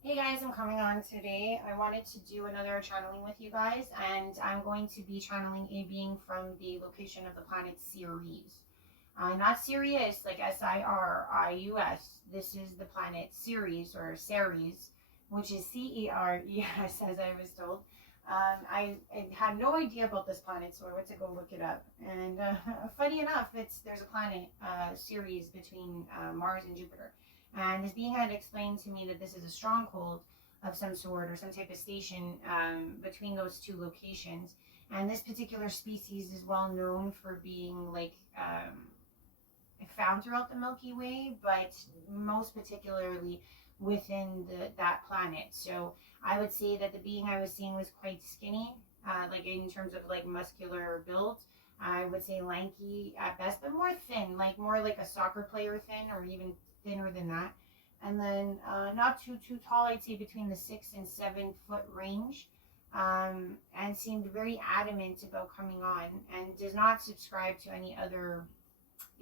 Hey guys, I'm coming on today. I wanted to do another channeling with you guys, and I'm going to be channeling a being from the location of the planet Ceres. Not Sirius, like Sirius. This is the planet Ceres, which is Ceres, as I was told. I had no idea about this planet, so I went to go look it up. And funny enough, there's a planet, Ceres, between Mars and Jupiter. And this being had explained to me that this is a stronghold of some sort or some type of station between those two locations. And this particular species is well known for being found throughout the Milky Way, but most particularly within that planet. So I would say that the being I was seeing was quite skinny, like in terms of like muscular build. I would say lanky at best, but more thin, like more like a soccer player thin, or even thinner than that. And then not too tall. I'd say between the 6 and 7 foot range. And seemed very adamant about coming on, and does not subscribe to any other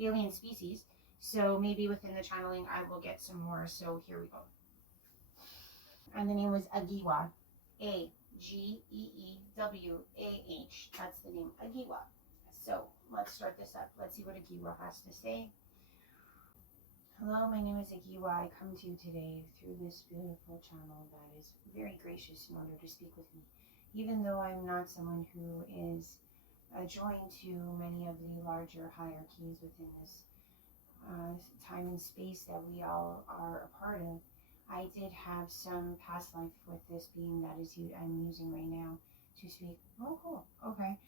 alien species. So maybe within the channeling, I will get some more. So here we go. And the name was Ageewah. Ageewah. That's the name, Ageewah. So let's start this up. Let's see what Ageewah has to say. Hello, my name is Ageewah. I come to you today through this beautiful channel that is very gracious in order to speak with me. Even though I'm not someone who is joined to many of the larger hierarchies within this time and space that we all are a part of, I did have some past life with this being that I'm using right now to speak. Oh, cool. Okay.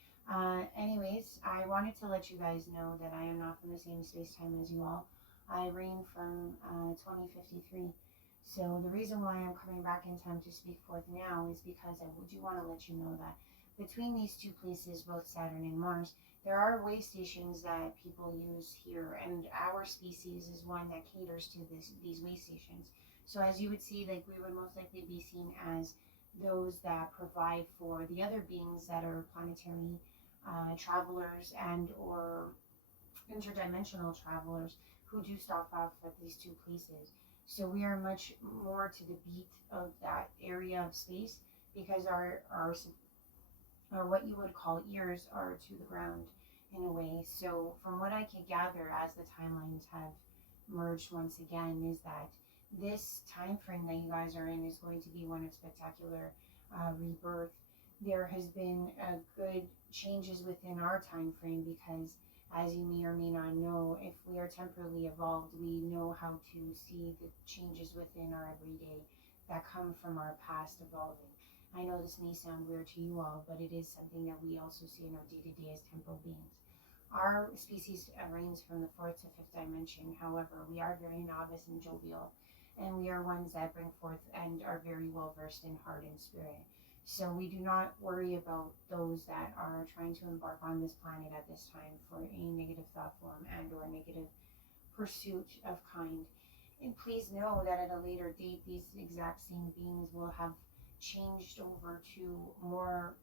Anyways, I wanted to let you guys know that I am not from the same space time as you all. I reign from 2053. So the reason why I'm coming back in time to speak forth now is because I do want to let you know that between these two places, both Saturn and Mars, there are way stations that people use here, and our species is one that caters to these way stations. So as you would see, like we would most likely be seen as those that provide for the other beings that are planetary travelers and or interdimensional travelers who do stop off at these two places. So we are much more to the beat of that area of space because our what you would call ears are to the ground in a way. So from what I could gather as the timelines have merged once again is that this time frame that you guys are in is going to be one of spectacular rebirth. There has been good changes within our time frame because, as you may or may not know, if we are temporally evolved, we know how to see the changes within our everyday that come from our past evolving. I know this may sound weird to you all, but it is something that we also see in our day-to-day as temporal beings. Our species reigns from the fourth to fifth dimension. However, we are very novice and jovial, and we are ones that bring forth and are very well versed in heart and spirit. So we do not worry about those that are trying to embark on this planet at this time for a negative thought form and or negative pursuit of kind. And please know that at a later date, these exact same beings will have changed over to more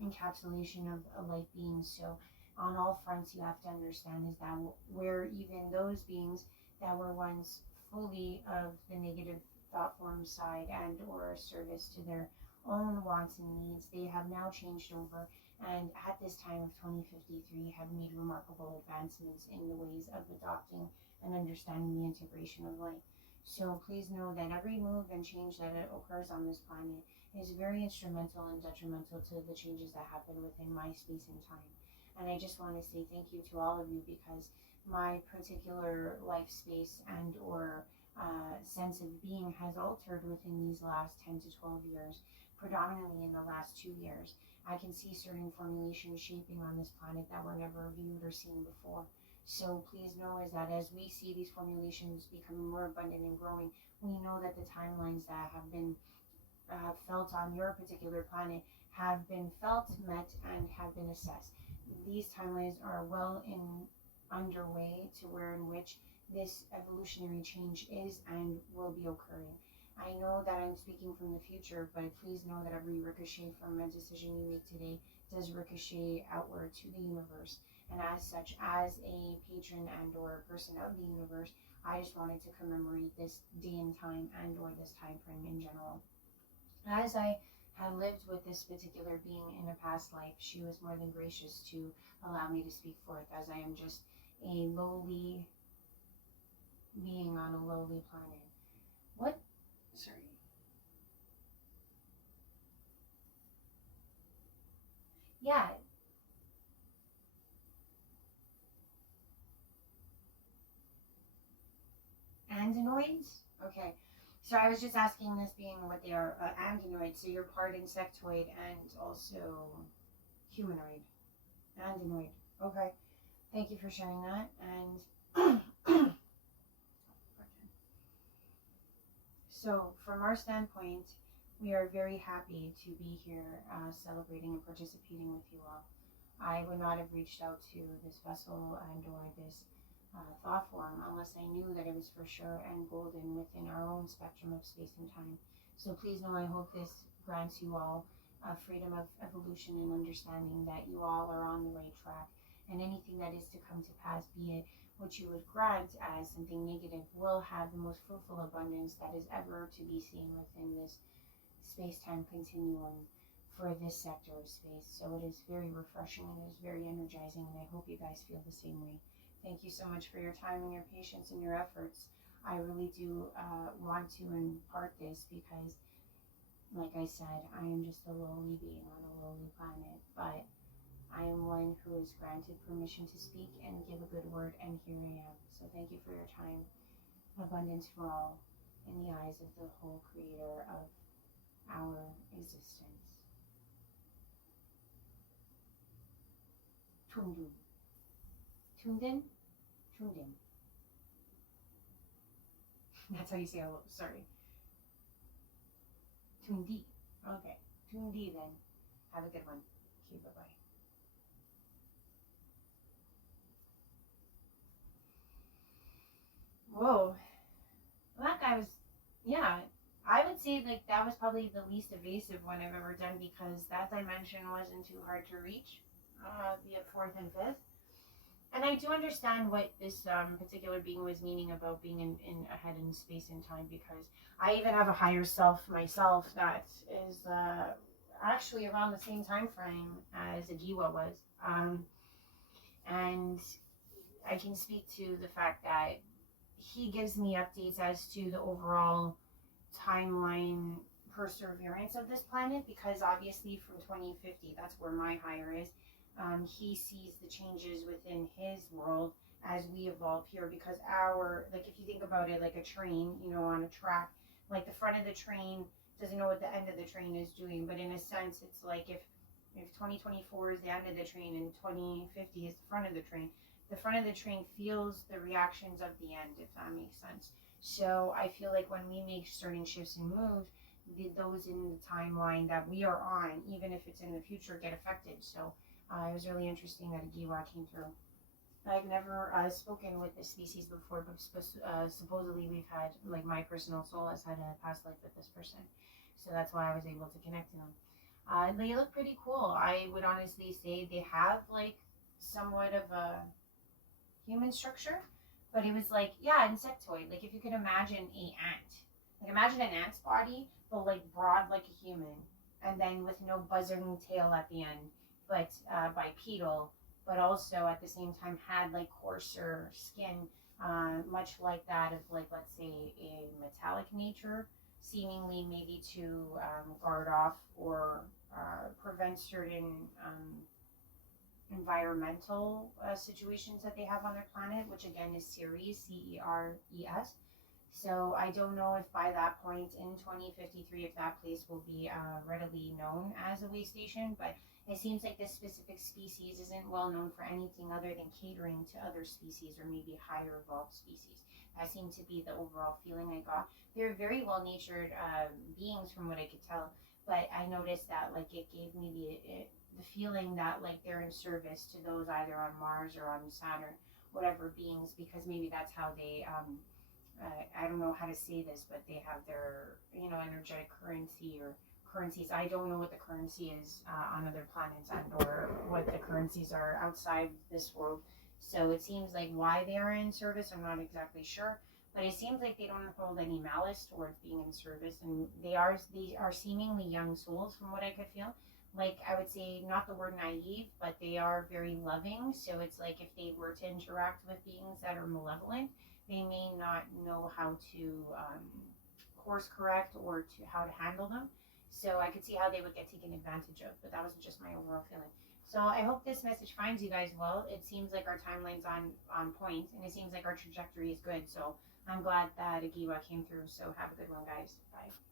encapsulation of a light being. So on all fronts, you have to understand is that where even those beings that were once fully of the negative thought form side and or service to their own wants and needs, they have now changed over and at this time of 2053 have made remarkable advancements in the ways of adopting and understanding the integration of light. So please know that every move and change that occurs on this planet is very instrumental and detrimental to the changes that happen within my space and time. And I just want to say thank you to all of you because my particular life space and or sense of being has altered within these last 10 to 12 years, predominantly in the last 2 years. I can see certain formulations shaping on this planet that were never viewed or seen before. So please know is that as we see these formulations becoming more abundant and growing, we know that the timelines that have been felt on your particular planet have been felt, met, and have been assessed. These timelines are well in underway to where in which this evolutionary change is and will be occurring. I know that I'm speaking from the future, but please know that every ricochet from a decision you make today does ricochet outward to the universe. And as such, as a patron and or person of the universe, I just wanted to commemorate this day and time and or this time frame in general. As I had lived with this particular being in a past life, she was more than gracious to allow me to speak forth, as I am just a lowly being on a lowly planet. What? Sorry. Yeah. Ananoids? Okay. So I was just asking this being what they are. Ananoid. So you're part insectoid and also humanoid. Ananoid. Okay. Thank you for sharing that. And so, from our standpoint, we are very happy to be here celebrating and participating with you all. I would not have reached out to this vessel and or this thought form unless I knew that it was for sure and golden within our own spectrum of space and time. So please know I hope this grants you all freedom of evolution and understanding that you all are on the right track, and anything that is to come to pass, be it what you would grant as something negative, will have the most fruitful abundance that is ever to be seen within this space-time continuum for this sector of space. So it is very refreshing and it is very energizing, and I hope you guys feel the same way. Thank you so much for your time and your patience and your efforts. I really do want to impart this because, like I said, I am just a lowly being on a lowly planet, but I am one who is granted permission to speak and give a good word, and here I am. So thank you for your time. Abundance for all in the eyes of the whole creator of our existence. Tundun. Tundin? Tundin. That's how you say hello. Sorry. Tundi. Okay. Tundi then. Have a good one. Okay, bye-bye. Whoa. Well, that guy was, yeah, I would say like that was probably the least evasive one I've ever done, because that dimension wasn't too hard to reach, the fourth and fifth. And I do understand what this particular being was meaning about being in ahead in space and time, because I even have a higher self myself that is actually around the same time frame as Ageewah was. And I can speak to the fact that he gives me updates as to the overall timeline perseverance of this planet, because obviously from 2050, that's where my higher is. He sees the changes within his world as we evolve here, because like if you think about it like a train, on a track, like the front of the train doesn't know what the end of the train is doing, but in a sense it's like if 2024 is the end of the train and 2050 is the front of the train, the front of the train feels the reactions of the end, if that makes sense. So I feel like when we make certain shifts and moves, those in the timeline that we are on, even if it's in the future, get affected. So it was really interesting that Ageewah came through. I've never spoken with this species before, but supposedly we've had, like my personal soul has had a past life with this person. So that's why I was able to connect to them. They look pretty cool. I would honestly say they have like somewhat of a human structure, but it was like, yeah, insectoid. Like if you could imagine a ant, like imagine an ant's body, but like broad like a human, and then with no buzzing tail at the end, but bipedal, but also at the same time had like coarser skin, much like that of like, let's say, a metallic nature, seemingly maybe to guard off or prevent certain environmental situations that they have on their planet, which again is Ceres, Ceres. So I don't know if by that point in 2053, if that place will be readily known as a way station, but it seems like this specific species isn't well known for anything other than catering to other species or maybe higher evolved species. That seemed to be the overall feeling I got. They're very well-natured beings from what I could tell, but I noticed that like it gave me the feeling that like they're in service to those either on Mars or on Saturn, whatever beings, because maybe that's how they I don't know how to say this, but they have their energetic currency or currencies. I don't know what the currency is on other planets and or what the currencies are outside this world. So it seems like why they are in service, I'm not exactly sure. But it seems like they don't hold any malice towards being in service, and these are seemingly young souls, from what I could feel. Like I would say, not the word naive, but they are very loving. So it's like if they were to interact with beings that are malevolent, they may not know how to course correct or to how to handle them. So I could see how they would get taken advantage of, but that was just my overall feeling. So I hope this message finds you guys well. It seems like our timeline's on point, and it seems like our trajectory is good. So I'm glad that Ageewah came through. So have a good one, guys. Bye.